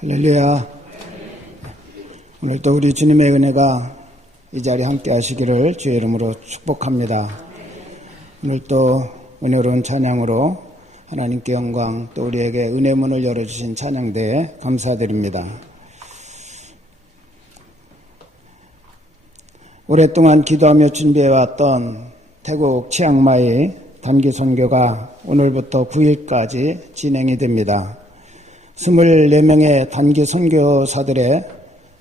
할렐루야. 오늘도 우리 주님의 은혜가 이 자리에 함께 하시기를 주의 이름으로 축복합니다. 오늘도 은혜로운 찬양으로 하나님께 영광, 또 우리에게 은혜 문을 열어주신 찬양대에 감사드립니다. 오랫동안 기도하며 준비해왔던 태국 치앙마이 단기 선교가 오늘부터 9일까지 진행이 됩니다. 24명의 단기 선교사들의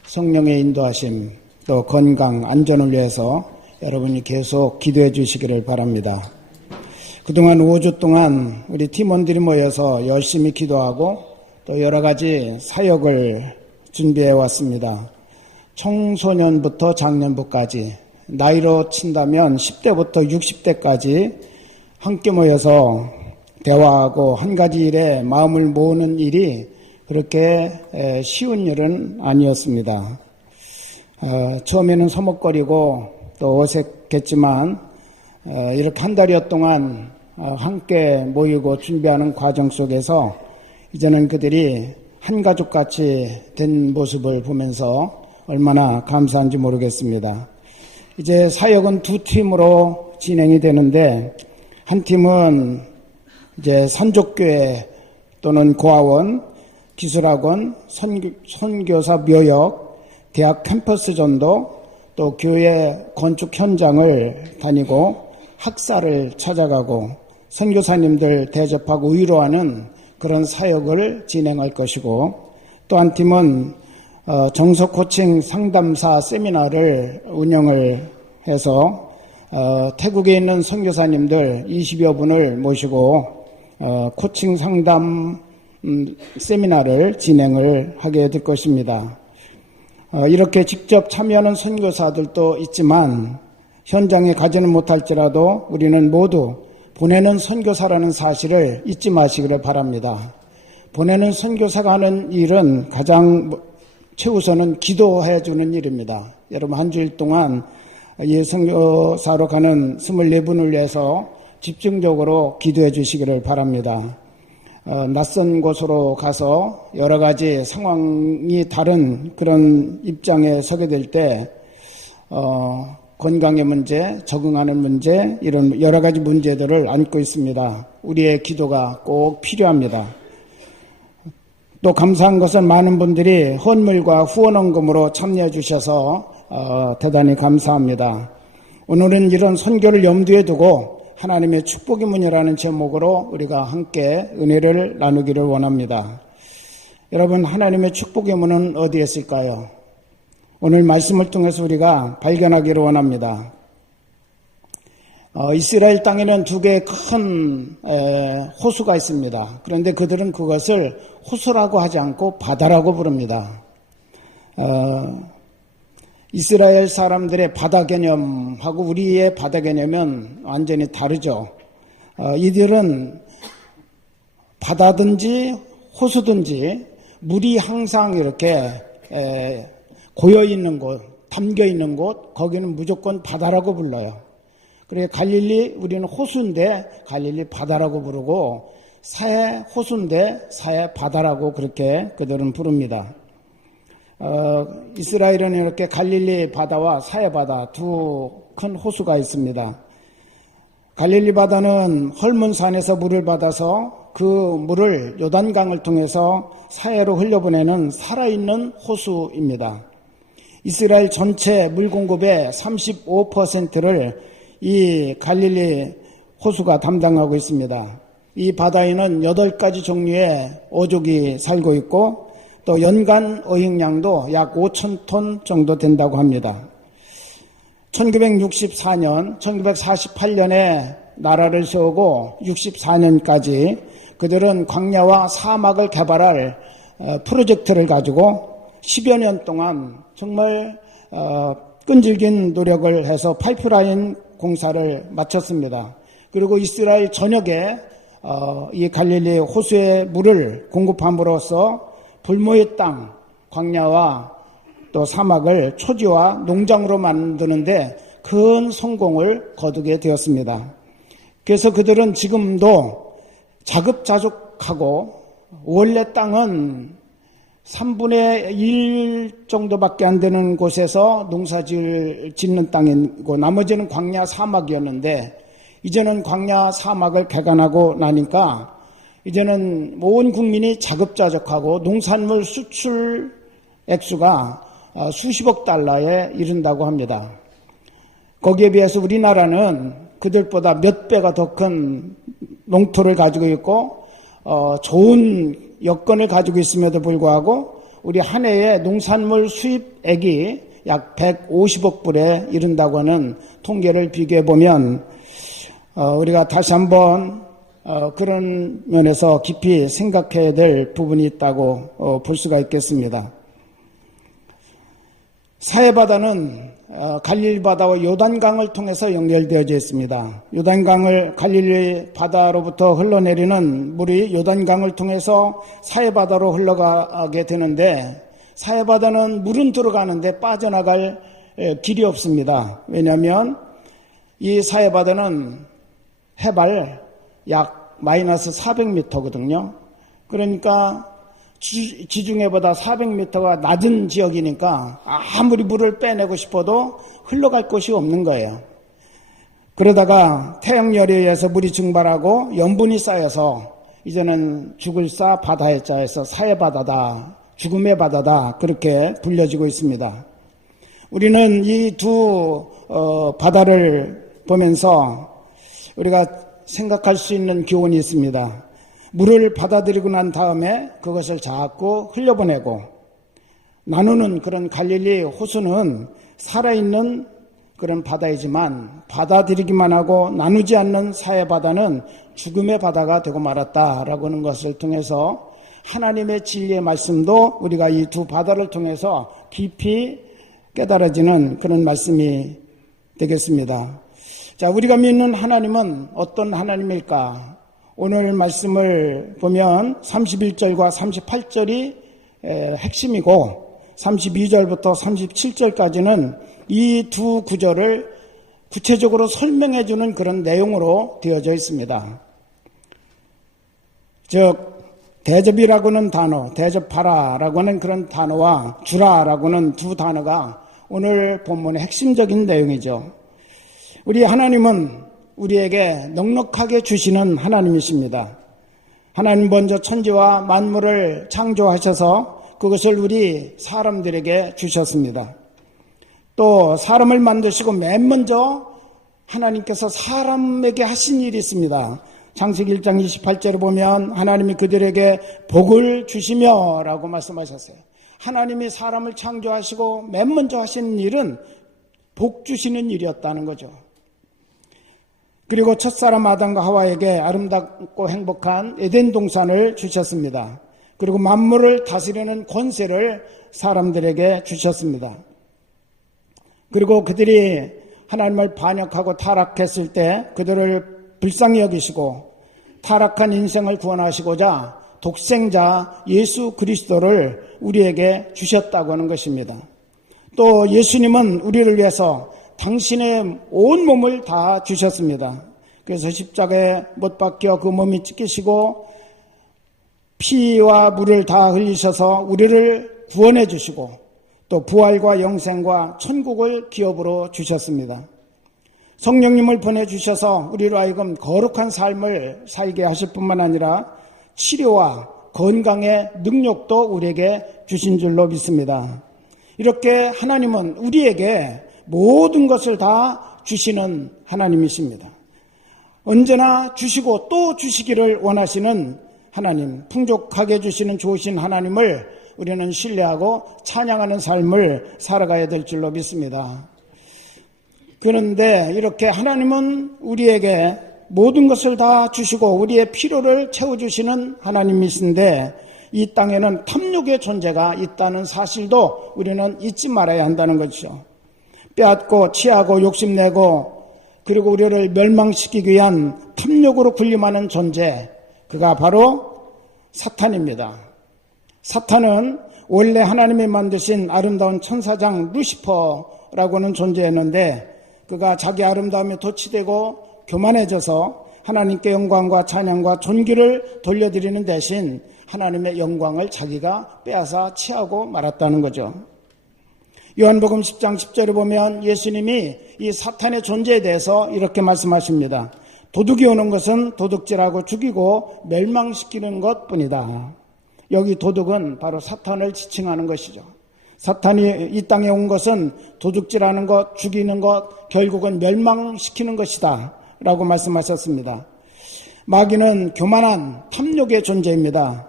성령의 인도하심, 또 건강, 안전을 위해서 여러분이 계속 기도해 주시기를 바랍니다. 그동안 5주 동안 우리 팀원들이 모여서 열심히 기도하고 또 여러 가지 사역을 준비해 왔습니다. 청소년부터 장년부까지, 나이로 친다면 10대부터 60대까지 함께 모여서 대화하고 한 가지 일에 마음을 모으는 일이 그렇게 쉬운 일은 아니었습니다. 처음에는 서먹거리고 또 어색했지만 이렇게 한 달여 동안 함께 모이고 준비하는 과정 속에서 이제는 그들이 한 가족같이 된 모습을 보면서 얼마나 감사한지 모르겠습니다. 이제 사역은 두 팀으로 진행이 되는데, 한 팀은 이제 선족교회 또는 고아원, 기술학원, 선교사 묘역, 대학 캠퍼스 전도, 또 교회 건축 현장을 다니고 학사를 찾아가고 선교사님들 대접하고 위로하는 그런 사역을 진행할 것이고, 또 한 팀은 정석 코칭 상담사 세미나를 운영을 해서 태국에 있는 선교사님들 20여 분을 모시고 코칭 상담 세미나를 진행을 하게 될 것입니다. 이렇게 직접 참여하는 선교사들도 있지만 현장에 가지는 못할지라도 우리는 모두 보내는 선교사라는 사실을 잊지 마시기를 바랍니다. 보내는 선교사가 하는 일은 가장 최우선은 기도해 주는 일입니다. 여러분, 한 주일 동안 이 선교사로 가는 24분을 위해서 집중적으로 기도해 주시기를 바랍니다. 낯선 곳으로 가서 여러 가지 상황이 다른 그런 입장에 서게 될 때 건강의 문제, 적응하는 문제, 이런 여러 가지 문제들을 안고 있습니다. 우리의 기도가 꼭 필요합니다. 또 감사한 것은 많은 분들이 헌물과 후원헌금으로 참여해 주셔서 대단히 감사합니다. 오늘은 이런 선교를 염두에 두고 하나님의 축복의 문이라는 제목으로 우리가 함께 은혜를 나누기를 원합니다. 여러분, 하나님의 축복의 문은 어디에 있을까요? 오늘 말씀을 통해서 우리가 발견하기를 원합니다. 이스라엘 땅에는 두 개의 큰 호수가 있습니다. 그런데 그들은 그것을 호수라고 하지 않고 바다라고 부릅니다. 이스라엘 사람들의 바다 개념하고 우리의 바다 개념은 완전히 다르죠. 이들은 바다든지 호수든지 물이 항상 이렇게 고여있는 곳, 담겨있는 곳, 거기는 무조건 바다라고 불러요. 그래, 갈릴리, 우리는 호수인데 갈릴리 바다라고 부르고, 사해 호수인데 사해 바다라고 그렇게 그들은 부릅니다. 이스라엘은 이렇게 갈릴리 바다와 사해 바다 두 큰 호수가 있습니다. 갈릴리 바다는 헐몬산에서 물을 받아서 그 물을 요단강을 통해서 사해로 흘려보내는 살아있는 호수입니다. 이스라엘 전체 물 공급의 35%를 이 갈릴리 호수가 담당하고 있습니다. 이 바다에는 8가지 종류의 어족이 살고 있고 또 연간 어획량도 약 5,000톤 정도 된다고 합니다. 1964년, 1948년에 나라를 세우고 64년까지 그들은 광야와 사막을 개발할 프로젝트를 가지고 10여 년 동안 정말 끈질긴 노력을 해서 파이프라인 공사를 마쳤습니다. 그리고 이스라엘 전역에 이 갈릴리 호수의 물을 공급함으로써 불모의 땅, 광야와 또 사막을 초지와 농장으로 만드는데 큰 성공을 거두게 되었습니다. 그래서 그들은 지금도 자급자족하고 원래 땅은 3분의 1 정도밖에 안 되는 곳에서 농사를 짓는 땅이고 나머지는 광야 사막이었는데, 이제는 광야 사막을 개간하고 나니까 이제는 온 국민이 자급자족하고 농산물 수출 액수가 수십억 달러에 이른다고 합니다. 거기에 비해서 우리나라는 그들보다 몇 배가 더 큰 농토를 가지고 있고 좋은 여건을 가지고 있음에도 불구하고 우리 한 해의 농산물 수입액이 약 150억 불에 이른다고 하는 통계를 비교해 보면 우리가 다시 한번 그런 면에서 깊이 생각해야 될 부분이 있다고 볼 수가 있겠습니다. 사해바다는 갈릴리 바다와 요단강을 통해서 연결되어져 있습니다. 요단강을 갈릴리 바다로부터 흘러내리는 물이 요단강을 통해서 사해바다로 흘러가게 되는데, 사해바다는 물은 들어가는데 빠져나갈 길이 없습니다. 왜냐하면 이 사해바다는 해발 약 마이너스 400m거든요. 그러니까 지중해보다 400m가 낮은 지역이니까 아무리 물을 빼내고 싶어도 흘러갈 곳이 없는 거예요. 그러다가 태양열에 의해서 물이 증발하고 염분이 쌓여서 이제는 죽을 사 바다에 짜여서 사해바다다, 죽음의 바다다, 그렇게 불려지고 있습니다. 우리는 이 두 바다를 보면서 우리가 생각할 수 있는 교훈이 있습니다. 물을 받아들이고 난 다음에 그것을 자꾸 흘려보내고 나누는 그런 갈릴리 호수는 살아있는 그런 바다이지만, 받아들이기만 하고 나누지 않는 사해바다는 죽음의 바다가 되고 말았다라고 하는 것을 통해서 하나님의 진리의 말씀도 우리가 이 두 바다를 통해서 깊이 깨달아지는 그런 말씀이 되겠습니다. 자, 우리가 믿는 하나님은 어떤 하나님일까? 오늘 말씀을 보면 31절과 38절이 핵심이고 32절부터 37절까지는 이 두 구절을 구체적으로 설명해 주는 그런 내용으로 되어져 있습니다. 즉, 대접이라고는 단어, 대접하라라고 하는 그런 단어와 주라라고 하는 두 단어가 오늘 본문의 핵심적인 내용이죠. 우리 하나님은 우리에게 넉넉하게 주시는 하나님이십니다. 하나님 먼저 천지와 만물을 창조하셔서 그것을 우리 사람들에게 주셨습니다. 또 사람을 만드시고 맨 먼저 하나님께서 사람에게 하신 일이 있습니다. 창세기 1장 28절에 보면 하나님이 그들에게 복을 주시며 라고 말씀하셨어요. 하나님이 사람을 창조하시고 맨 먼저 하신 일은 복 주시는 일이었다는 거죠. 그리고 첫사람 아담과 하와에게 아름답고 행복한 에덴 동산을 주셨습니다. 그리고 만물을 다스리는 권세를 사람들에게 주셨습니다. 그리고 그들이 하나님을 반역하고 타락했을 때 그들을 불쌍히 여기시고 타락한 인생을 구원하시고자 독생자 예수 그리스도를 우리에게 주셨다고 하는 것입니다. 또 예수님은 우리를 위해서 당신의 온 몸을 다 주셨습니다. 그래서 십자가에 못 박혀 그 몸이 찢기시고 피와 물을 다 흘리셔서 우리를 구원해 주시고 또 부활과 영생과 천국을 기업으로 주셨습니다. 성령님을 보내주셔서 우리로 하여금 거룩한 삶을 살게 하실 뿐만 아니라 치료와 건강의 능력도 우리에게 주신 줄로 믿습니다. 이렇게 하나님은 우리에게 모든 것을 다 주시는 하나님이십니다. 언제나 주시고 또 주시기를 원하시는 하나님, 풍족하게 주시는 좋으신 하나님을 우리는 신뢰하고 찬양하는 삶을 살아가야 될 줄로 믿습니다. 그런데 이렇게 하나님은 우리에게 모든 것을 다 주시고 우리의 필요를 채워주시는 하나님이신데 이 땅에는 탐욕의 존재가 있다는 사실도 우리는 잊지 말아야 한다는 것이죠. 빼앗고 취하고 욕심내고 그리고 우리를 멸망시키기 위한 탐욕으로 군림하는 존재, 그가 바로 사탄입니다. 사탄은 원래 하나님이 만드신 아름다운 천사장 루시퍼라고 하는 존재였는데 그가 자기 아름다움에 도취되고 교만해져서 하나님께 영광과 찬양과 존귀를 돌려드리는 대신 하나님의 영광을 자기가 빼앗아 취하고 말았다는 거죠. 요한복음 10장 10절에 보면 예수님이 이 사탄의 존재에 대해서 이렇게 말씀하십니다. 도둑이 오는 것은 도둑질하고 죽이고 멸망시키는 것뿐이다. 여기 도둑은 바로 사탄을 지칭하는 것이죠. 사탄이 이 땅에 온 것은 도둑질하는 것, 죽이는 것, 결국은 멸망시키는 것이다 라고 말씀하셨습니다. 마귀는 교만한 탐욕의 존재입니다.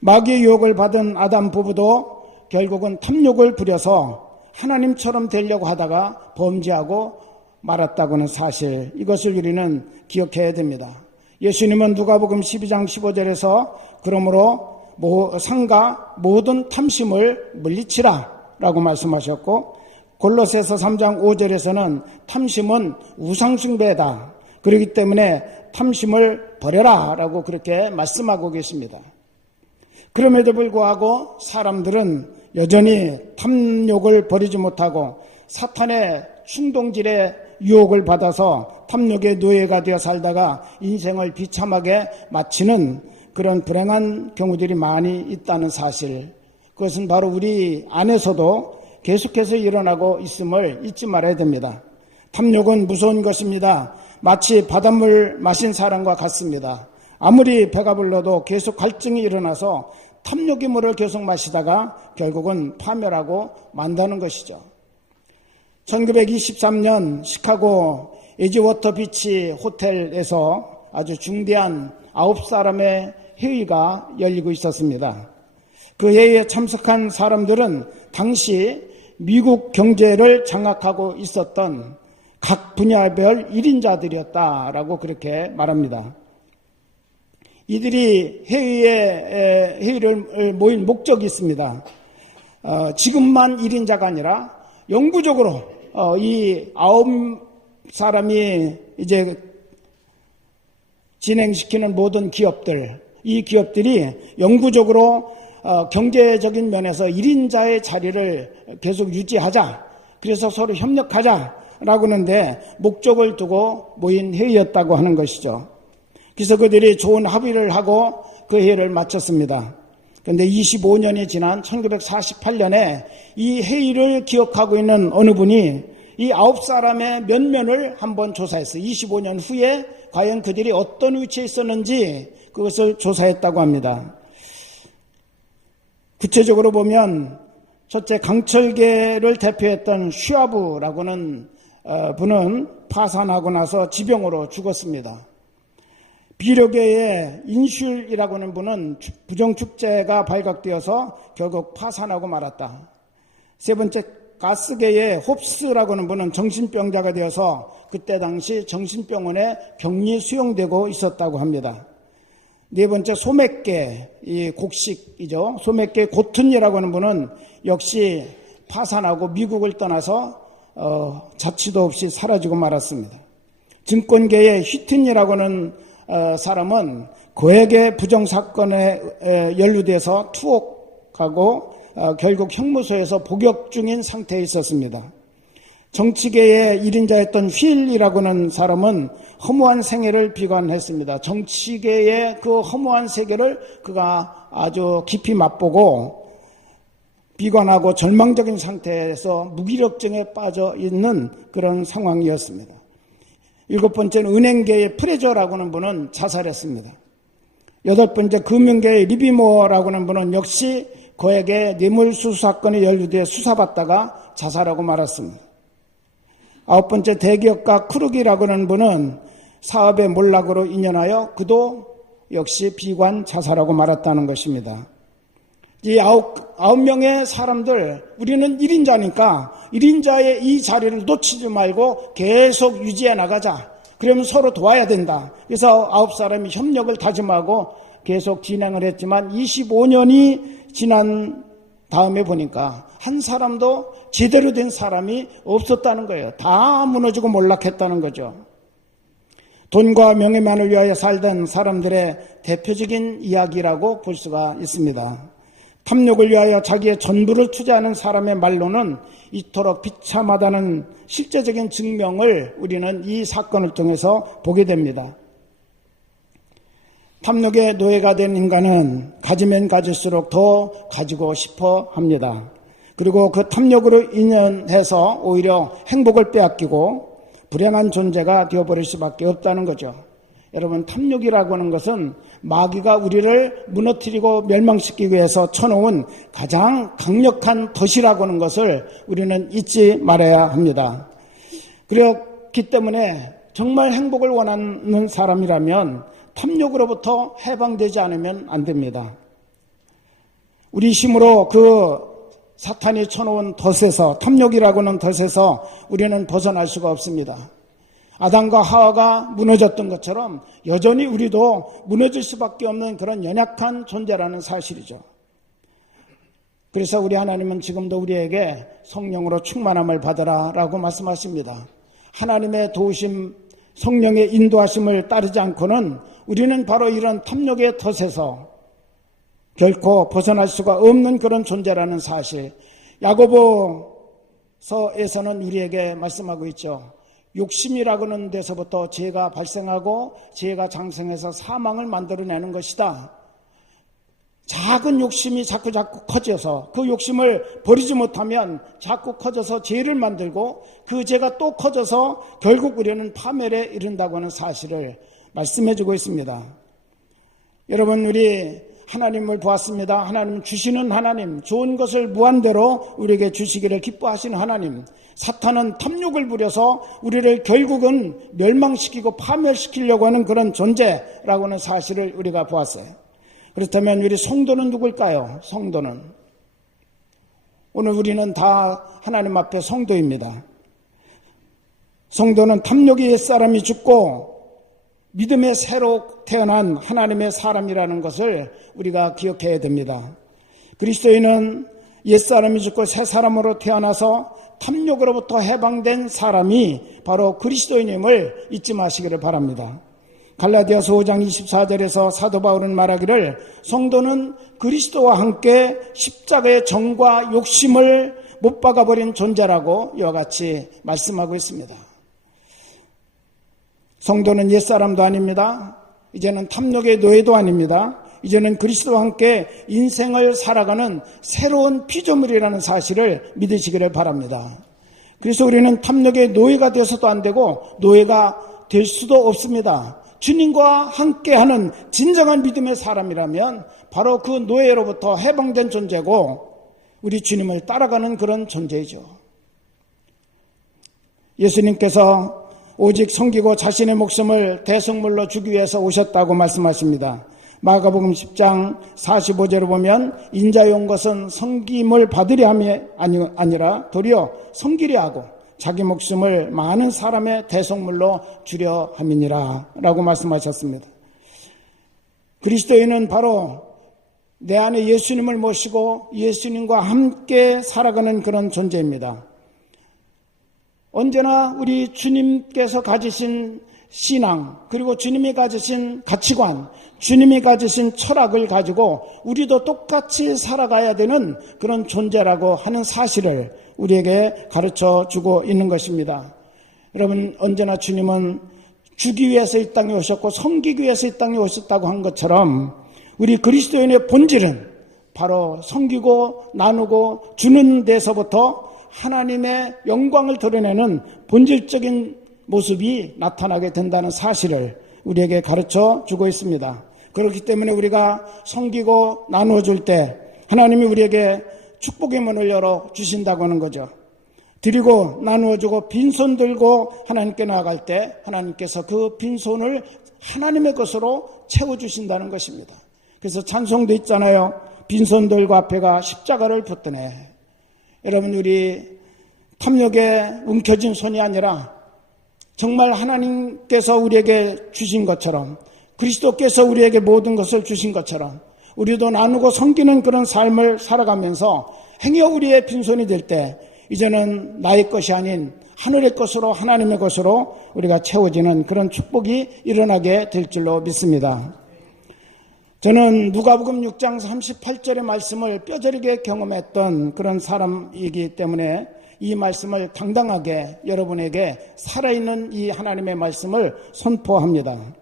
마귀의 유혹을 받은 아담 부부도 결국은 탐욕을 부려서 하나님처럼 되려고 하다가 범죄하고 말았다고는 사실, 이것을 우리는 기억해야 됩니다. 예수님은 누가복음 12장 15절에서 그러므로 상가 모든 탐심을 물리치라 라고 말씀하셨고, 골로새서 3장 5절에서는 탐심은 우상숭배다, 그렇기 때문에 탐심을 버려라 라고 그렇게 말씀하고 계십니다. 그럼에도 불구하고 사람들은 여전히 탐욕을 버리지 못하고 사탄의 충동질에 유혹을 받아서 탐욕의 노예가 되어 살다가 인생을 비참하게 마치는 그런 불행한 경우들이 많이 있다는 사실, 그것은 바로 우리 안에서도 계속해서 일어나고 있음을 잊지 말아야 됩니다. 탐욕은 무서운 것입니다. 마치 바닷물 마신 사람과 같습니다. 아무리 배가 불러도 계속 갈증이 일어나서 탐욕의 물을 계속 마시다가 결국은 파멸하고 만다는 것이죠. 1923년 시카고 에지워터 비치 호텔에서 아주 중대한 9사람의 회의가 열리고 있었습니다. 그 회의에 참석한 사람들은 당시 미국 경제를 장악하고 있었던 각 분야별 1인자들이었다라고 그렇게 말합니다. 이들이 회의를 모인 목적이 있습니다. 지금만 1인자가 아니라 영구적으로 이 9사람이 이제 진행시키는 모든 기업들, 이 기업들이 영구적으로 경제적인 면에서 1인자의 자리를 계속 유지하자, 그래서 서로 협력하자라고 하는데 목적을 두고 모인 회의였다고 하는 것이죠. 그래서 그들이 좋은 합의를 하고 그 회의를 마쳤습니다. 그런데 25년이 지난 1948년에 이 회의를 기억하고 있는 어느 분이 이 9사람의 면면을 한번 조사했어요. 25년 후에 과연 그들이 어떤 위치에 있었는지 그것을 조사했다고 합니다. 구체적으로 보면 첫째, 강철계를 대표했던 슈아브라고는 분은 파산하고 나서 지병으로 죽었습니다. 비료계의 인슐이라고 하는 분은 부정축제가 발각되어서 결국 파산하고 말았다. 세 번째, 가스계의 홉스라고 하는 분은 정신병자가 되어서 그때 당시 정신병원에 격리 수용되고 있었다고 합니다. 네 번째, 소맥계, 이 곡식이죠. 소맥계 고튼이라고 하는 분은 역시 파산하고 미국을 떠나서 자취도 없이 사라지고 말았습니다. 증권계의 휘튼이라고 하는 사람은 거액의 부정사건에 연루돼서 투옥하고 결국 형무소에서 복역 중인 상태에 있었습니다. 정치계의 1인자였던 휠이라고 하는 사람은 허무한 생애를 비관했습니다. 정치계의 그 허무한 세계를 그가 아주 깊이 맛보고 비관하고 절망적인 상태에서 무기력증에 빠져 있는 그런 상황이었습니다. 일곱 번째는 은행계의 프레저라고 하는 분은 자살했습니다. 여덟 번째, 금융계의 리비모어라고 하는 분은 역시 거액의 뇌물수수 사건에 연루되어 수사받다가 자살하고 말았습니다. 아홉 번째, 대기업가 크루기라고 하는 분은 사업의 몰락으로 인연하여 그도 역시 비관 자살하고 말았다는 것입니다. 이 아홉 명의 사람들, 우리는 1인자니까 1인자의 이 자리를 놓치지 말고 계속 유지해 나가자. 그러면 서로 도와야 된다. 그래서 9사람이 협력을 다짐하고 계속 진행을 했지만 25년이 지난 다음에 보니까 한 사람도 제대로 된 사람이 없었다는 거예요. 다 무너지고 몰락했다는 거죠. 돈과 명예만을 위하여 살던 사람들의 대표적인 이야기라고 볼 수가 있습니다. 탐욕을 위하여 자기의 전부를 투자하는 사람의 말로는 이토록 비참하다는 실제적인 증명을 우리는 이 사건을 통해서 보게 됩니다. 탐욕의 노예가 된 인간은 가지면 가질수록 더 가지고 싶어 합니다. 그리고 그 탐욕으로 인연해서 오히려 행복을 빼앗기고 불행한 존재가 되어버릴 수밖에 없다는 거죠. 여러분, 탐욕이라고 하는 것은 마귀가 우리를 무너뜨리고 멸망시키기 위해서 쳐놓은 가장 강력한 덫이라고 하는 것을 우리는 잊지 말아야 합니다. 그렇기 때문에 정말 행복을 원하는 사람이라면 탐욕으로부터 해방되지 않으면 안 됩니다. 우리 힘으로 그 사탄이 쳐놓은 덫에서, 탐욕이라고 하는 덫에서 우리는 벗어날 수가 없습니다. 아담과 하와가 무너졌던 것처럼 여전히 우리도 무너질 수밖에 없는 그런 연약한 존재라는 사실이죠. 그래서 우리 하나님은 지금도 우리에게 성령으로 충만함을 받으라 라고 말씀하십니다. 하나님의 도우심, 성령의 인도하심을 따르지 않고는 우리는 바로 이런 탐욕의 덫에서 결코 벗어날 수가 없는 그런 존재라는 사실, 야고보서에서는 우리에게 말씀하고 있죠. 욕심이라고 하는 데서부터 죄가 발생하고 죄가 장생해서 사망을 만들어내는 것이다. 작은 욕심이 자꾸 커져서 그 욕심을 버리지 못하면 자꾸 커져서 죄를 만들고 그 죄가 또 커져서 결국 우리는 파멸에 이른다고 하는 사실을 말씀해주고 있습니다. 여러분, 우리 하나님을 보았습니다. 하나님 주시는 하나님, 좋은 것을 무한대로 우리에게 주시기를 기뻐하시는 하나님. 사탄은 탐욕을 부려서 우리를 결국은 멸망시키고 파멸시키려고 하는 그런 존재라고 하는 사실을 우리가 보았어요. 그렇다면 우리 성도는 누굴까요? 성도는 오늘 우리는 다 하나님 앞에 성도입니다. 성도는 탐욕의 옛사람이 죽고 믿음의 새로 태어난 하나님의 사람이라는 것을 우리가 기억해야 됩니다. 그리스도인은 옛사람이 죽고 새 사람으로 태어나서 탐욕으로부터 해방된 사람이 바로 그리스도인임을 잊지 마시기를 바랍니다. 갈라디아서 5장 24절에서 사도 바울은 말하기를 성도는 그리스도와 함께 십자가의 정과 욕심을 못 박아버린 존재라고 이와 같이 말씀하고 있습니다. 성도는 옛사람도 아닙니다. 이제는 탐욕의 노예도 아닙니다. 이제는 그리스도와 함께 인생을 살아가는 새로운 피조물이라는 사실을 믿으시기를 바랍니다. 그래서 우리는 탐욕의 노예가 되어서도 안 되고 노예가 될 수도 없습니다. 주님과 함께하는 진정한 믿음의 사람이라면 바로 그 노예로부터 해방된 존재고 우리 주님을 따라가는 그런 존재이죠. 예수님께서 오직 섬기고 자신의 목숨을 대속물로 주기 위해서 오셨다고 말씀하십니다. 마가복음 10장 45절을 보면 인자의 온 것은 섬김을 받으려 함이 아니라 도리어 섬기려 하고 자기 목숨을 많은 사람의 대속물로 주려 함이니라 라고 말씀하셨습니다. 그리스도인은 바로 내 안에 예수님을 모시고 예수님과 함께 살아가는 그런 존재입니다. 언제나 우리 주님께서 가지신 신앙, 그리고 주님이 가지신 가치관, 주님이 가지신 철학을 가지고 우리도 똑같이 살아가야 되는 그런 존재라고 하는 사실을 우리에게 가르쳐 주고 있는 것입니다. 여러분, 언제나 주님은 주기 위해서 이 땅에 오셨고 섬기기 위해서 이 땅에 오셨다고 한 것처럼 우리 그리스도인의 본질은 바로 섬기고 나누고 주는 데서부터 하나님의 영광을 드러내는 본질적인 모습이 나타나게 된다는 사실을 우리에게 가르쳐 주고 있습니다. 그렇기 때문에 우리가 섬기고 나누어 줄 때 하나님이 우리에게 축복의 문을 열어 주신다고 하는 거죠. 드리고 나누어 주고 빈손 들고 하나님께 나아갈 때 하나님께서 그 빈손을 하나님의 것으로 채워 주신다는 것입니다. 그래서 찬송도 있잖아요. 빈손 들고 앞에가 십자가를 붙드네. 여러분, 우리 탐욕에 움켜진 손이 아니라 정말 하나님께서 우리에게 주신 것처럼 그리스도께서 우리에게 모든 것을 주신 것처럼 우리도 나누고 섬기는 그런 삶을 살아가면서 행여 우리의 빈손이 될 때 이제는 나의 것이 아닌 하늘의 것으로 하나님의 것으로 우리가 채워지는 그런 축복이 일어나게 될 줄로 믿습니다. 저는 누가복음 6장 38절의 말씀을 뼈저리게 경험했던 그런 사람이기 때문에 이 말씀을 당당하게 여러분에게 살아있는 이 하나님의 말씀을 선포합니다.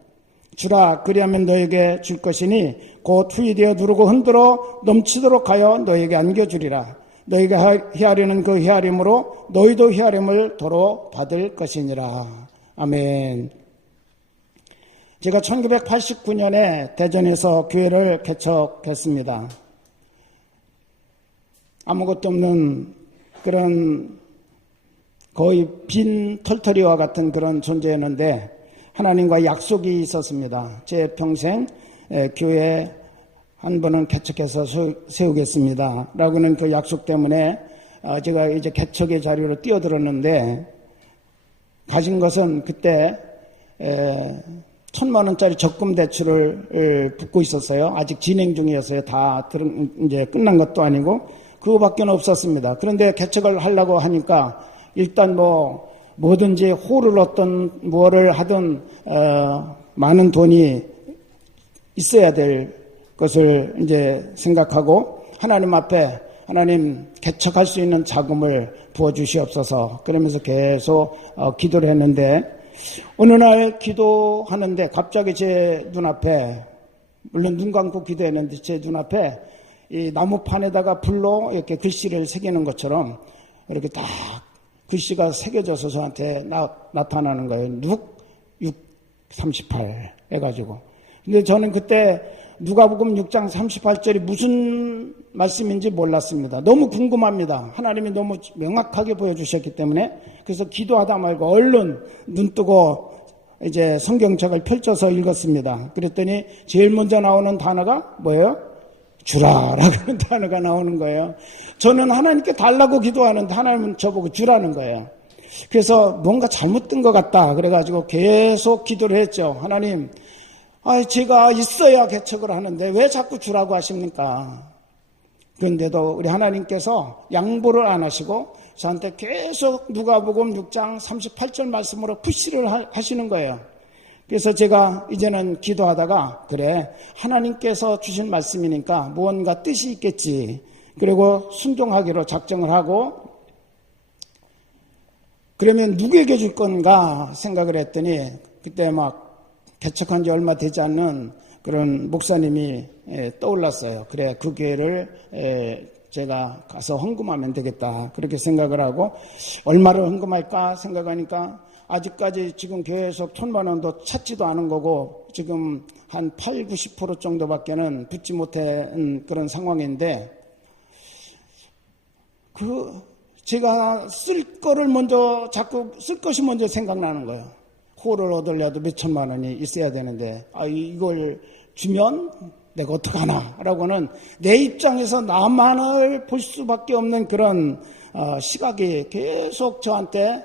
주라 그리하면 너에게 줄 것이니 곧 후이되어 누르고 흔들어 넘치도록 하여 너에게 안겨주리라. 너희가 헤아리는 그 헤아림으로 너희도 헤아림을 도로 받을 것이니라. 아멘. 제가 1989년에 대전에서 교회를 개척했습니다. 아무것도 없는 그런 거의 빈 털터리와 같은 그런 존재였는데 하나님과 약속이 있었습니다. 제 평생 교회 한 번은 개척해서 세우겠습니다 라고는 그 약속 때문에 제가 이제 개척의 자리로 뛰어들었는데 가진 것은 그때 1,000만 원짜리 적금 대출을 붓고 있었어요. 아직 진행 중이었어요. 다 이제 끝난 것도 아니고 그거밖에 없었습니다. 그런데 개척을 하려고 하니까 일단 뭐든지 홀을 얻든 뭐를 하든 많은 돈이 있어야 될 것을 이제 생각하고 하나님 앞에 하나님 개척할 수 있는 자금을 부어주시옵소서 그러면서 계속 기도를 했는데 어느 날 기도하는데 갑자기 제 눈앞에 물론 눈 감고 기도했는데 제 눈앞에 이 나무판에다가 불로 이렇게 글씨를 새기는 것처럼 이렇게 딱 글씨가 새겨져서 저한테 나타나는 거예요. 638 해가지고. 근데 저는 그때 누가복음 6장 38절이 무슨 말씀인지 몰랐습니다. 너무 궁금합니다. 하나님이 너무 명확하게 보여주셨기 때문에. 그래서 기도하다 말고 얼른 눈 뜨고 이제 성경책을 펼쳐서 읽었습니다. 그랬더니 제일 먼저 나오는 단어가 뭐예요? 주라라는 단어가 나오는 거예요. 저는 하나님께 달라고 기도하는데 하나님은 저보고 주라는 거예요. 그래서 뭔가 잘못된 것 같다. 그래가지고 계속 기도를 했죠. 하나님, 제가 있어야 개척을 하는데 왜 자꾸 주라고 하십니까? 그런데도 우리 하나님께서 양보를 안 하시고 저한테 계속 누가복음 6장 38절 말씀으로 푸시를 하시는 거예요. 그래서 제가 이제는 기도하다가 그래 하나님께서 주신 말씀이니까 무언가 뜻이 있겠지. 그리고 순종하기로 작정을 하고 그러면 누구에게 줄 건가 생각을 했더니 그때 막 개척한 지 얼마 되지 않는 그런 목사님이 떠올랐어요. 그래 그 교회를 제가 가서 헌금하면 되겠다 그렇게 생각을 하고 얼마를 헌금할까 생각하니까 아직까지 지금 교회에서 1,000만 원도 찾지도 않은 거고 지금 한 8, 90% 정도밖에는 붙지 못한 그런 상황인데 제가 쓸 거를 먼저 자꾸 쓸 것이 먼저 생각나는 거예요. 홀을 얻으려도 몇 천만 원이 있어야 되는데 이걸 주면 내가 어떡하나 라고는 내 입장에서 나만을 볼 수밖에 없는 그런 시각이 계속 저한테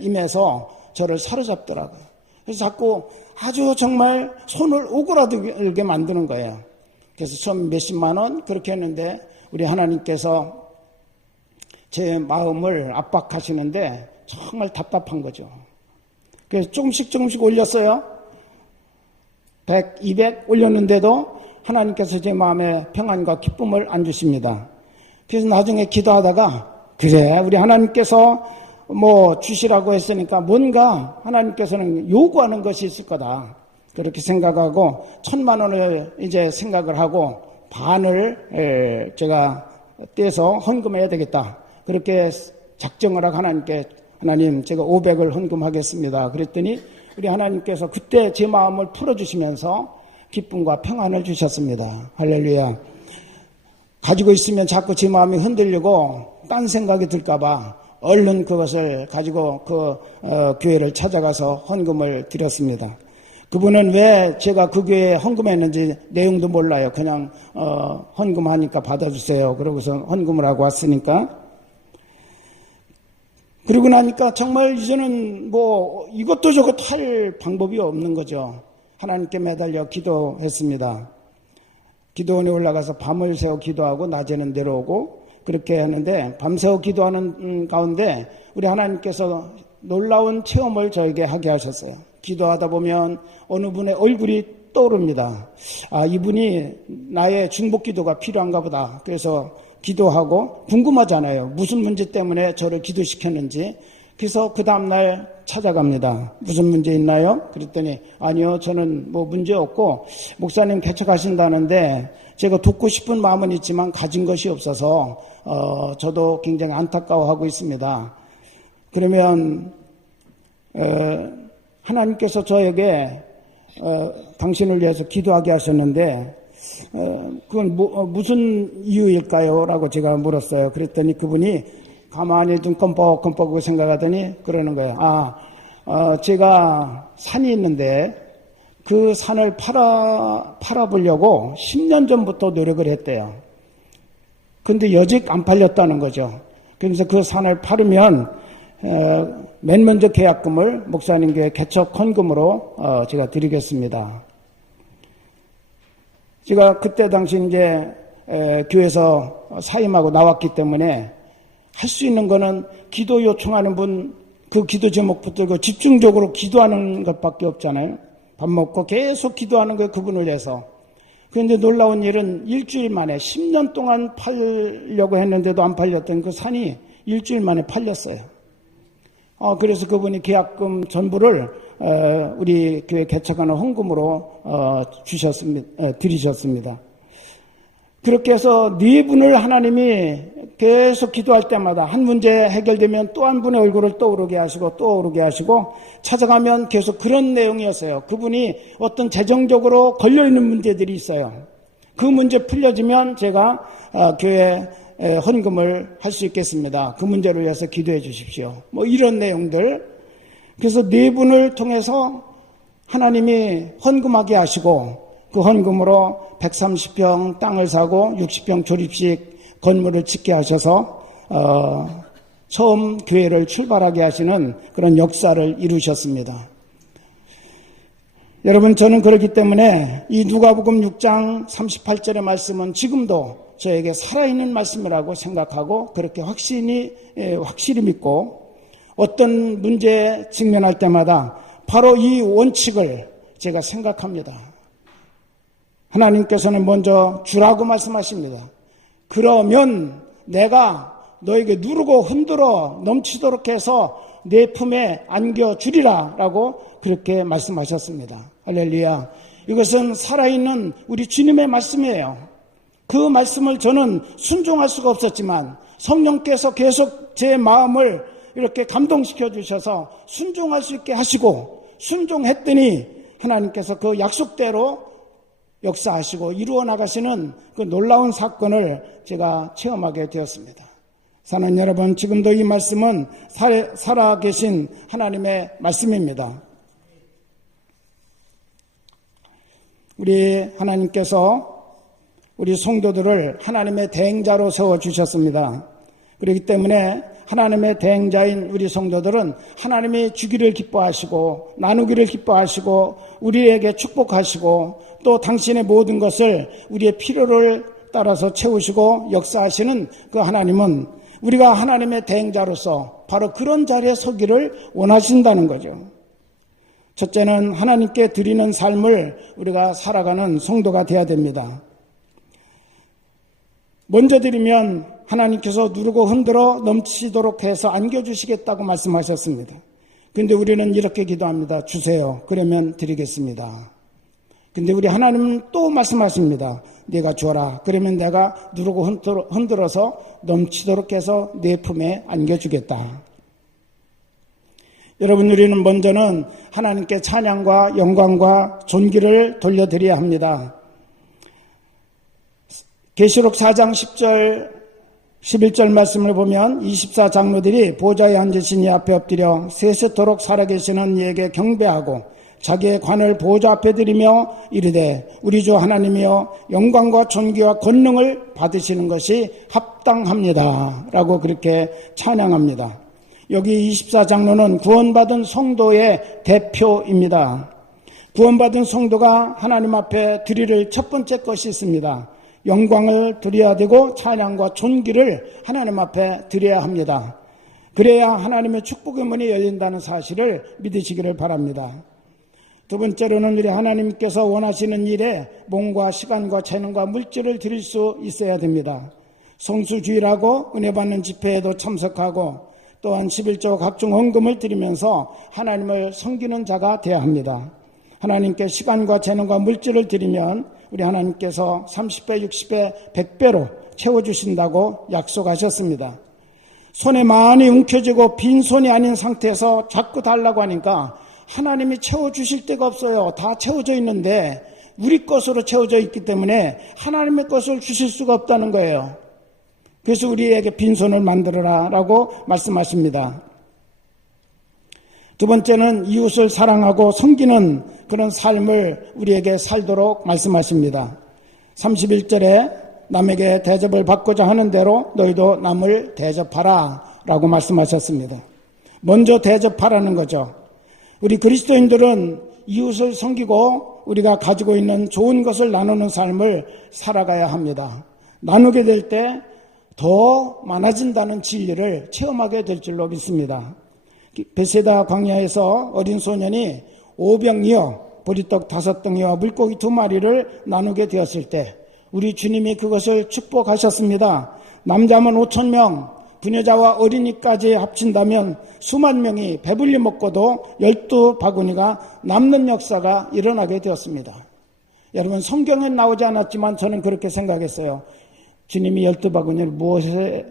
임해서 저를 사로잡더라고요. 그래서 자꾸 아주 정말 손을 오그라들게 만드는 거예요. 그래서 처음 몇십만 원 그렇게 했는데 우리 하나님께서 제 마음을 압박하시는데 정말 답답한 거죠. 그래서 조금씩 올렸어요. 100, 200 올렸는데도 하나님께서 제 마음에 평안과 기쁨을 안 주십니다. 그래서 나중에 기도하다가 그래 우리 하나님께서 주시라고 했으니까 뭔가 하나님께서는 요구하는 것이 있을 거다. 그렇게 생각하고 1,000만 원을 이제 생각을 하고 반을 제가 떼서 헌금해야 되겠다. 그렇게 작정을 하고 하나님께 하나님 제가 500을 헌금하겠습니다. 그랬더니 우리 하나님께서 그때 제 마음을 풀어주시면서 기쁨과 평안을 주셨습니다. 할렐루야. 가지고 있으면 자꾸 제 마음이 흔들리고 딴 생각이 들까봐 얼른 그것을 가지고 교회를 찾아가서 헌금을 드렸습니다. 그분은 왜 제가 그 교회에 헌금했는지 내용도 몰라요. 그냥 헌금하니까 받아주세요. 그러고서 헌금을 하고 왔으니까. 그러고 나니까 정말 이제는 이것도 저것도 할 방법이 없는 거죠. 하나님께 매달려 기도했습니다. 기도원에 올라가서 밤을 새워 기도하고 낮에는 내려오고 그렇게 하는데 밤새워 기도하는 가운데 우리 하나님께서 놀라운 체험을 저에게 하게 하셨어요. 기도하다 보면 어느 분의 얼굴이 떠오릅니다. 이분이 나의 중복 기도가 필요한가 보다. 그래서 기도하고 궁금하잖아요. 무슨 문제 때문에 저를 기도시켰는지. 그래서 그 다음날 찾아갑니다. 무슨 문제 있나요? 그랬더니 아니요, 저는 뭐 문제 없고 목사님 개척하신다는데 제가 돕고 싶은 마음은 있지만 가진 것이 없어서 저도 굉장히 안타까워하고 있습니다. 그러면 하나님께서 저에게 당신을 위해서 기도하게 하셨는데 그건 무슨 이유일까요? 라고 제가 물었어요. 그랬더니 그분이 가만히 눈 껌뻑껌뻑 생각하더니 그러는 거예요. 제가 산이 있는데 그 산을 팔아보려고 10년 전부터 노력을 했대요. 근데 여직 안 팔렸다는 거죠. 그래서 그 산을 팔으면 맨 먼저 계약금을 목사님께 개척 헌금으로 제가 드리겠습니다. 제가 그때 당시 이제 교회에서 사임하고 나왔기 때문에 할 수 있는 거는 기도 요청하는 분 그 기도 제목 붙들고 집중적으로 기도하는 것밖에 없잖아요. 밥 먹고 계속 기도하는 거예요. 그분을 위해서. 그런데 놀라운 일은 일주일 만에 10년 동안 팔려고 했는데도 안 팔렸던 그 산이 일주일 만에 팔렸어요. 그래서 그분이 계약금 전부를 우리 교회 개척하는 헌금으로 드리셨습니다. 그렇게 해서 네 분을 하나님이 계속 기도할 때마다 한 문제 해결되면 또 한 분의 얼굴을 떠오르게 하시고 떠오르게 하시고 찾아가면 계속 그런 내용이었어요. 그분이 어떤 재정적으로 걸려있는 문제들이 있어요. 그 문제 풀려지면 제가 교회 헌금을 할 수 있겠습니다. 그 문제를 위해서 기도해 주십시오. 뭐 이런 내용들. 그래서 네 분을 통해서 하나님이 헌금하게 하시고 그 헌금으로 130평 땅을 사고 60평 조립식 건물을 짓게 하셔서 처음 교회를 출발하게 하시는 그런 역사를 이루셨습니다. 여러분, 저는 그렇기 때문에 이 누가복음 6장 38절의 말씀은 지금도 저에게 살아있는 말씀이라고 생각하고 그렇게 확실히 믿고 어떤 문제에 직면할 때마다 바로 이 원칙을 제가 생각합니다. 하나님께서는 먼저 주라고 말씀하십니다. 그러면 내가 너에게 누르고 흔들어 넘치도록 해서 내 품에 안겨주리라 라고 그렇게 말씀하셨습니다. 할렐루야. 이것은 살아있는 우리 주님의 말씀이에요. 그 말씀을 저는 순종할 수가 없었지만 성령께서 계속 제 마음을 이렇게 감동시켜 주셔서 순종할 수 있게 하시고 순종했더니 하나님께서 그 약속대로 역사하시고 이루어 나가시는 그 놀라운 사건을 제가 체험하게 되었습니다. 사는 여러분, 지금도 이 말씀은 살아계신 하나님의 말씀입니다. 우리 하나님께서 우리 성도들을 하나님의 대행자로 세워주셨습니다. 그렇기 때문에 하나님의 대행자인 우리 성도들은 하나님이 주기를 기뻐하시고 나누기를 기뻐하시고 우리에게 축복하시고 또 당신의 모든 것을 우리의 필요를 따라서 채우시고 역사하시는 그 하나님은 우리가 하나님의 대행자로서 바로 그런 자리에 서기를 원하신다는 거죠. 첫째는 하나님께 드리는 삶을 우리가 살아가는 성도가 되어야 됩니다. 먼저 드리면 하나님께서 누르고 흔들어 넘치도록 해서 안겨주시겠다고 말씀하셨습니다. 그런데 우리는 이렇게 기도합니다. 주세요. 그러면 드리겠습니다. 근데 우리 하나님은 또 말씀하십니다. 내가 주어라. 그러면 내가 누르고 흔들어서 넘치도록 해서 내 품에 안겨주겠다. 여러분, 우리는 먼저는 하나님께 찬양과 영광과 존귀를 돌려드려야 합니다. 계시록 4장 10절 11절 말씀을 보면 24장로들이 보좌에 앉으신 이 앞에 엎드려 세세토록 살아계시는 이에게 경배하고 자기의 관을 보좌 앞에 드리며 이르되 우리 주 하나님이여 영광과 존귀와 권능을 받으시는 것이 합당합니다 라고 그렇게 찬양합니다. 여기 24장로는 구원받은 성도의 대표입니다. 구원받은 성도가 하나님 앞에 드릴 첫 번째 것이 있습니다. 영광을 드려야 되고 찬양과 존귀를 하나님 앞에 드려야 합니다. 그래야 하나님의 축복의 문이 열린다는 사실을 믿으시기를 바랍니다. 두 번째로는 우리 하나님께서 원하시는 일에 몸과 시간과 재능과 물질을 드릴 수 있어야 됩니다. 성수주일하고 은혜 받는 집회에도 참석하고 또한 11조 각종 헌금을 드리면서 하나님을 섬기는 자가 되어야 합니다. 하나님께 시간과 재능과 물질을 드리면 우리 하나님께서 30배, 60배, 100배로 채워주신다고 약속하셨습니다. 손에 많이 움켜쥐고 빈손이 아닌 상태에서 자꾸 달라고 하니까 하나님이 채워주실 데가 없어요. 다 채워져 있는데 우리 것으로 채워져 있기 때문에 하나님의 것을 주실 수가 없다는 거예요. 그래서 우리에게 빈손을 만들어라 라고 말씀하십니다. 두 번째는 이웃을 사랑하고 섬기는 그런 삶을 우리에게 살도록 말씀하십니다. 31절에 남에게 대접을 받고자 하는 대로 너희도 남을 대접하라 라고 말씀하셨습니다. 먼저 대접하라는 거죠. 우리 그리스도인들은 이웃을 섬기고 우리가 가지고 있는 좋은 것을 나누는 삶을 살아가야 합니다. 나누게 될 때 더 많아진다는 진리를 체험하게 될 줄로 믿습니다. 베세다 광야에서 어린 소년이 오병이어 보리떡 5덩이와 물고기 2마리를 나누게 되었을 때 우리 주님이 그것을 축복하셨습니다. 남자만 5,000명, 부녀자와 어린이까지 합친다면 수만 명이 배불리 먹고도 12바구니가 남는 역사가 일어나게 되었습니다. 여러분, 성경에 나오지 않았지만 저는 그렇게 생각했어요. 주님이 12바구니를 무엇에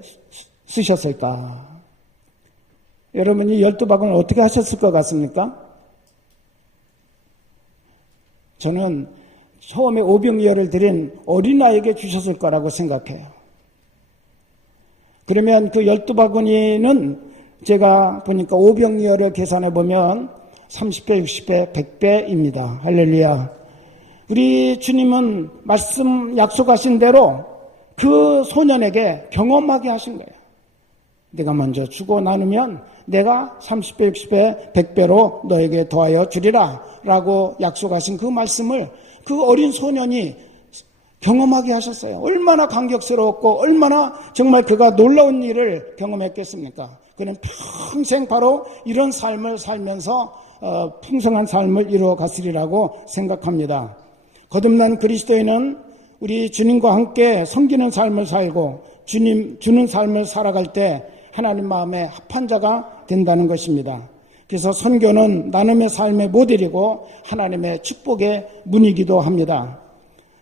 쓰셨을까? 여러분이 12바구니를 어떻게 하셨을 것 같습니까? 저는 처음에 오병이어를 드린 어린아이에게 주셨을 거라고 생각해요. 그러면 그 12바구니는 제가 보니까 오병이어를 계산해 보면 30배, 60배, 100배입니다. 할렐루야. 우리 주님은 말씀 약속하신 대로 그 소년에게 경험하게 하신 거예요. 내가 먼저 주고 나누면 내가 30배, 60배, 100배로 너에게 더하여 주리라 라고 약속하신 그 말씀을 그 어린 소년이 경험하게 하셨어요. 얼마나 감격스러웠고 얼마나 정말 그가 놀라운 일을 경험했겠습니까? 그는 평생 바로 이런 삶을 살면서 풍성한 삶을 이루어 갔으리라고 생각합니다. 거듭난 그리스도인은 우리 주님과 함께 섬기는 삶을 살고 주님 주는 삶을 살아갈 때 하나님 마음에 합한 자가 된다는 것입니다. 그래서 선교는 나눔의 삶의 모델이고 하나님의 축복의 문이기도 합니다.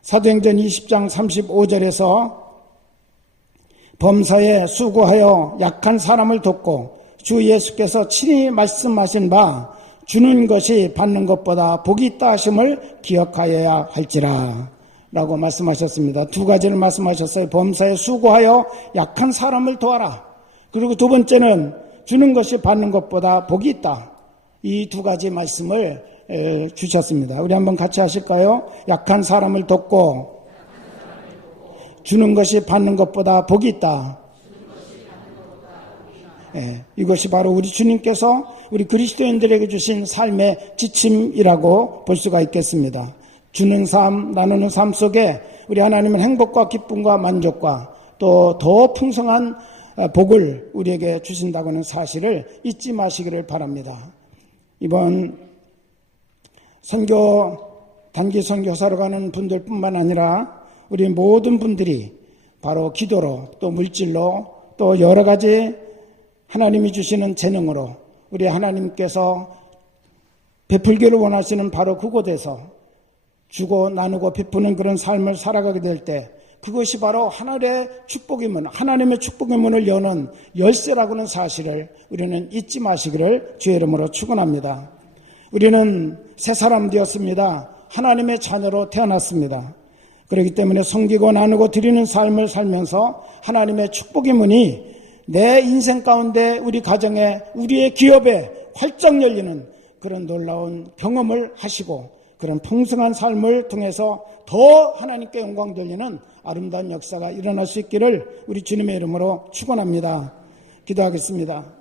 사도행전 20장 35절에서 범사에 수고하여 약한 사람을 돕고 주 예수께서 친히 말씀하신 바 주는 것이 받는 것보다 복이 있다 하심을 기억하여야 할지라 라고 말씀하셨습니다. 두 가지를 말씀하셨어요. 범사에 수고하여 약한 사람을 도와라. 그리고 두 번째는 주는 것이 받는 것보다 복이 있다. 이 두 가지 말씀을 주셨습니다. 우리 한번 같이 하실까요? 약한 사람을 돕고 주는 것이 받는 것보다 복이 있다. 이것이 바로 우리 주님께서 우리 그리스도인들에게 주신 삶의 지침이라고 볼 수가 있겠습니다. 주는 삶, 나누는 삶 속에 우리 하나님은 행복과 기쁨과 만족과 또 더 풍성한 복을 우리에게 주신다고 하는 사실을 잊지 마시기를 바랍니다. 이번 단기 선교사로 가는 분들뿐만 아니라 우리 모든 분들이 바로 기도로 또 물질로 또 여러 가지 하나님이 주시는 재능으로 우리 하나님께서 베풀기를 원하시는 바로 그곳에서 주고 나누고 베푸는 그런 삶을 살아가게 될 때 그것이 바로 하나님의 축복의 문, 하나님의 축복의 문을 여는 열쇠라고는 사실을 우리는 잊지 마시기를 주의 이름으로 축원합니다. 우리는 새 사람 되었습니다. 하나님의 자녀로 태어났습니다. 그렇기 때문에 섬기고 나누고 드리는 삶을 살면서 하나님의 축복의 문이 내 인생 가운데 우리 가정에 우리의 기업에 활짝 열리는 그런 놀라운 경험을 하시고 그런 풍성한 삶을 통해서 더 하나님께 영광 돌리는 아름다운 역사가 일어날 수 있기를 우리 주님의 이름으로 축원합니다. 기도하겠습니다.